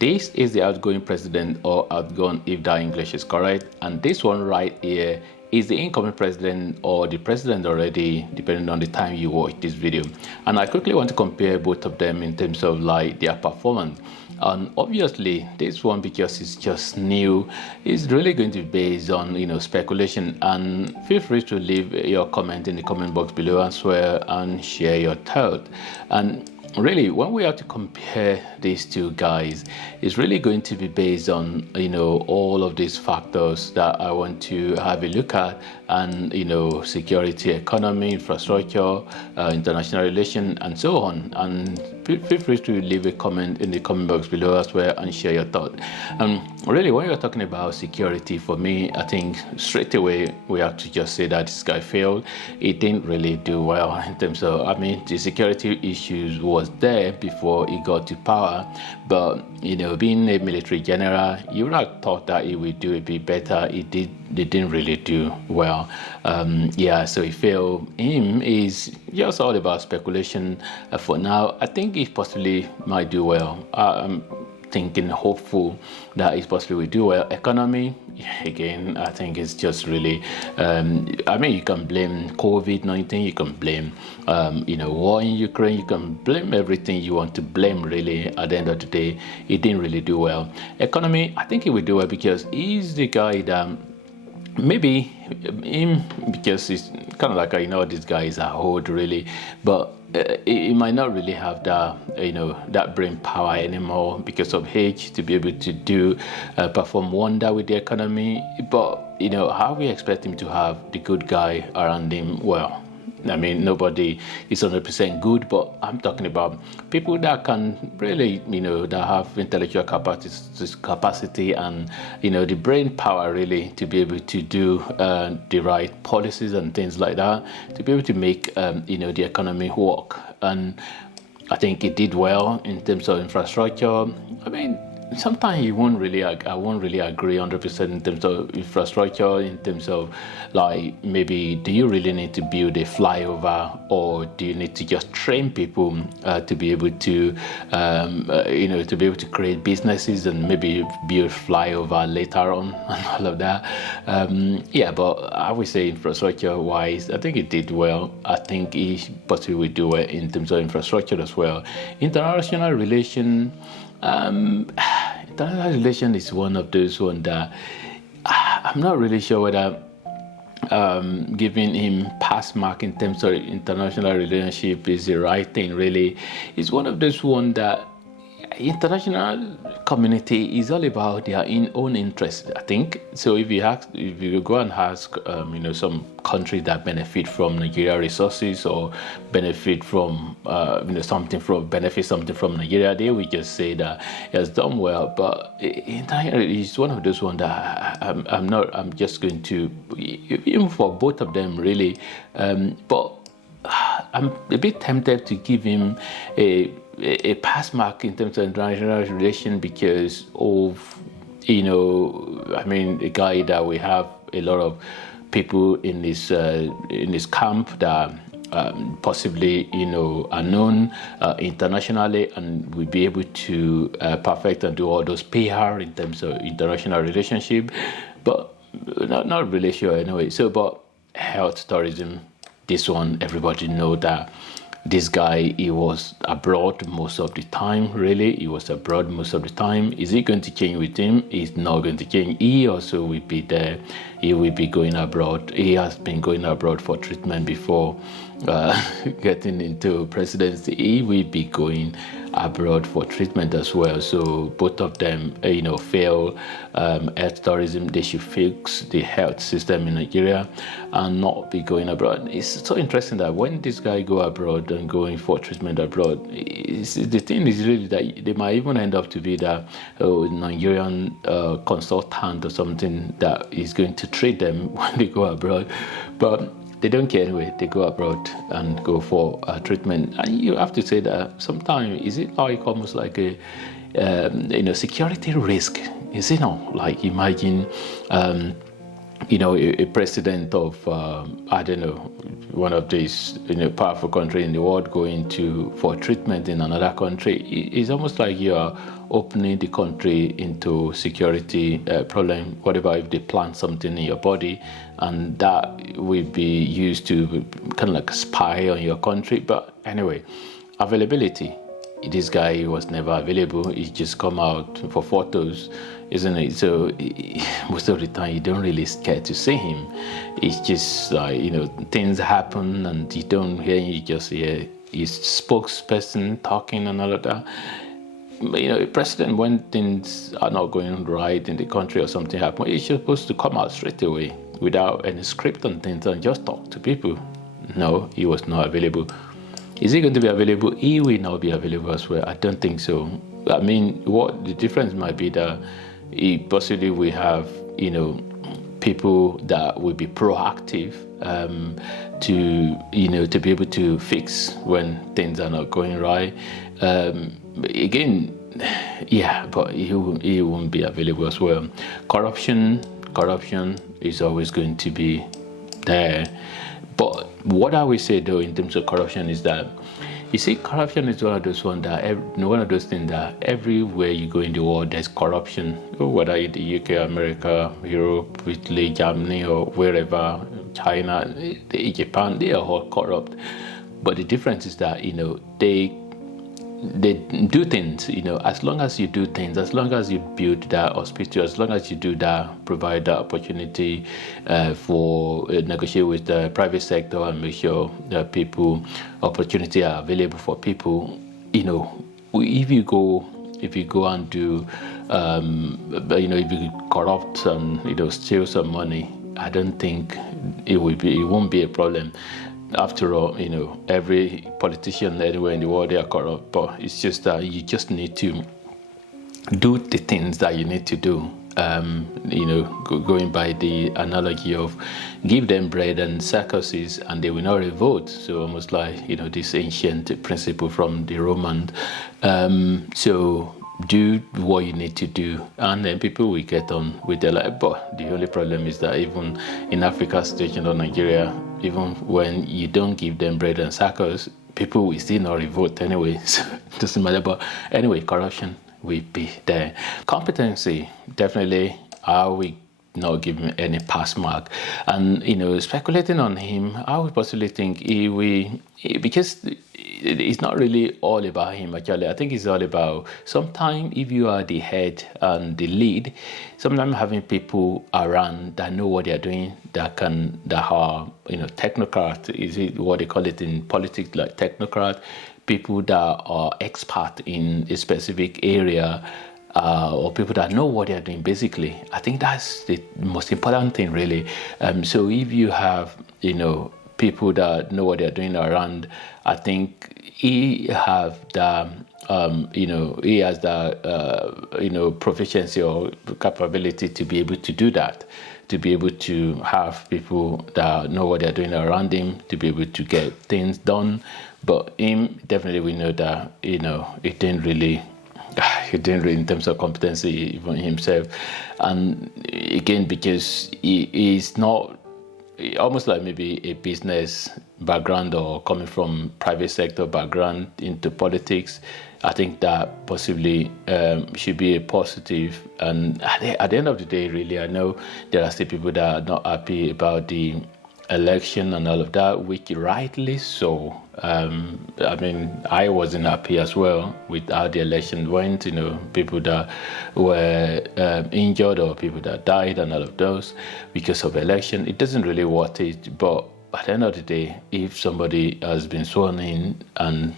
This is the outgoing president, or outgoing if that English is correct, and this one right here is the incoming president or the president already, depending on the time you watch this video. And I quickly want to compare both of them in terms of like their performance. And obviously this one, because it's just new, is really going to be based on speculation. And feel free to leave your comment in the comment box below as well and share your thought. And really, when we have to compare these two guys, it's really going to be based on all of these factors that I want to have a look at, and security, economy, infrastructure, international relations, and so on. And feel free to leave a comment in the comment box below as well and share your thought. Really, when you're talking about security, for me, I think straight away we have to just say that this guy failed. He didn't really do well in terms of, the security issues was there before he got to power, but being a military general, you would have thought that he would do a bit better. They didn't really do well. So he failed. Him is just all about speculation for now. I think he possibly might do well. I'm thinking, hopeful that he possibly will do well. Economy, again, I think it's just really, you can blame COVID-19, you can blame, war in Ukraine, you can blame everything you want to blame, really. At the end of the day, he didn't really do well. Economy, I think he will do well because he's the guy that maybe him, because he's kind of like, this guy is a old, really, but he might not really have that that brain power anymore because of age to be able to do perform wonder with the economy. But how we expect him to have the good guy around him? Well, nobody is 100% good, but I'm talking about people that can really, that have intellectual capacity and, the brain power, really, to be able to do the right policies and things like that, to be able to make, the economy work. And I think it did well in terms of infrastructure. Sometimes I won't really agree 100% in terms of infrastructure, in terms of like, maybe do you really need to build a flyover, or do you need to just train people to be able to to be able to create businesses and maybe build flyover later on and all of that. But I would say infrastructure wise, I think it did well. I think he possibly will do well in terms of infrastructure as well. International relation. International relation is one of those ones that I'm not really sure whether giving him pass mark in terms of international relationship is the right thing. Really, it's one of those ones that international community is all about their own interest, I think. So if you go and ask some countries that benefit from Nigeria resources, or benefit from something from Nigeria, they will just say that he has done well. But it's one of those ones that I'm just going to, even for both of them, really, but I'm a bit tempted to give him a pass mark in terms of international relation because of a guy that we have a lot of people in this camp that possibly are known internationally, and will be able to perfect and do all those PR in terms of international relationship, but not really sure anyway. So, but health, tourism, this one, everybody know that this guy, he was abroad most of the time. Really, he was abroad most of the time. Is it going to change with him? He's not going to change. He also will be there. He will be going abroad. He has been going abroad for treatment before getting into presidency. He will be going abroad for treatment as well. So both of them, fail health tourism. They should fix the health system in Nigeria and not be going abroad. It's so interesting that when this guy go abroad and going for treatment abroad, the thing is really that they might even end up to be the Nigerian consultant or something that is going to treat them when they go abroad. But they don't care anyway. They go abroad and go for treatment. And you have to say that sometimes, is it like almost like a security risk? Is it not? Like, imagine a president of, I don't know, one of these, powerful country in the world going for treatment in another country. It's almost like you are opening the country into security problem, whatever, if they plant something in your body, and that will be used to kind of like spy on your country. But anyway, availability. This guy was never available. He just come out for photos, isn't it? So most of the time you don't really get to see him. It's just things happen and you don't hear. You just hear his spokesperson talking and all of that. A president, when things are not going right in the country or something happens, he's supposed to come out straight away without any script on things and just talk to people. No, he was not available. Is he going to be available? He will not be available as well. I don't think so. I mean, what the difference might be that he possibly will have, people that will be proactive to be able to fix when things are not going right. Again, yeah, but he won't be available as well. Corruption is always going to be there. But what I will say though in terms of corruption is that, you see, corruption is one of those things that everywhere you go in the world there's corruption. Whether in the UK, America, Europe, Italy, Germany, or wherever, China, Japan, they are all corrupt. But the difference is that they do things, as long as you do things, as long as you build that hospital, as long as you do that, provide that opportunity for negotiate with the private sector and make sure that opportunity are available for people. If you go and do, if you corrupt and steal some money, I don't think it won't be a problem. After all, every politician anywhere in the world, they are corrupt, but it's just that you just need to do the things that you need to do. Going by the analogy of give them bread and circuses and they will not revolt. So almost like, this ancient principle from the Romans. So do what you need to do and then people will get on with their life. But the only problem is that even in Africa's situation or Nigeria, even when you don't give them bread and circles, people will still not revolt anyway. So it doesn't matter. But anyway, corruption will be there. Competency, definitely, I will not give him any pass mark. And, speculating on him, I would possibly think because it's not really all about him, actually. I think it's all about, sometimes if you are the head and the lead, sometimes having people around that know what they're doing, that are, technocrat, is it what they call it in politics, like technocrat, people that are expert in a specific area, or people that know what they're doing, basically. I think that's the most important thing, really. So if you have, people that know what they're doing around, I think he have the, he has the, proficiency or capability to be able to do that, to be able to have people that know what they're doing around him, to be able to get things done. But him, definitely we know that, he didn't really, in terms of competency, even himself. And again, because he is not, almost like maybe a business background or coming from private sector background into politics, I think that possibly should be a positive. And at the end of the day, really, I know there are still people that are not happy about the election and all of that, which rightly so. I mean, I wasn't happy as well with how the election went, people that were injured or people that died and all of those because of election. It doesn't really worth it. But at the end of the day, if somebody has been sworn in and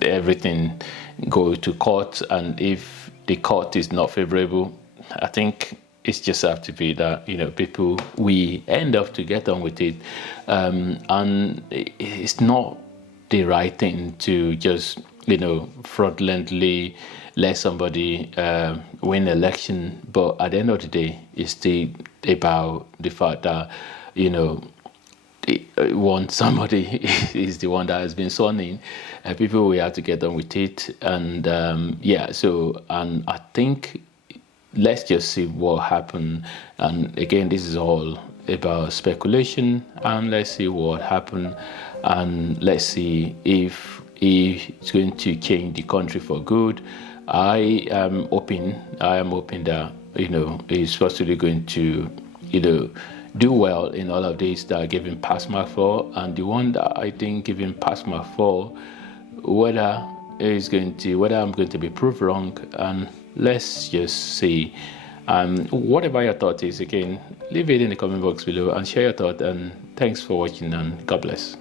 everything goes to court, and if the court is not favorable, I think it's just have to be that, people, we end up to get on with it. And it's not the right thing to just, fraudulently let somebody win election. But at the end of the day, it's still about the fact that, once somebody is the one that has been sworn in, people will have to get on with it. And and I think let's just see what happened. And again, this is all about speculation, and let's see what happened, and let's see if it's going to change the country for good. I am hoping that it's possibly going to do well in all of these that are giving pass mark for, and the one that I think giving pass mark for, whether I'm going to be proved wrong, and let's just see. Whatever your thought is, again, leave it in the comment box below and share your thought, and thanks for watching, and God bless.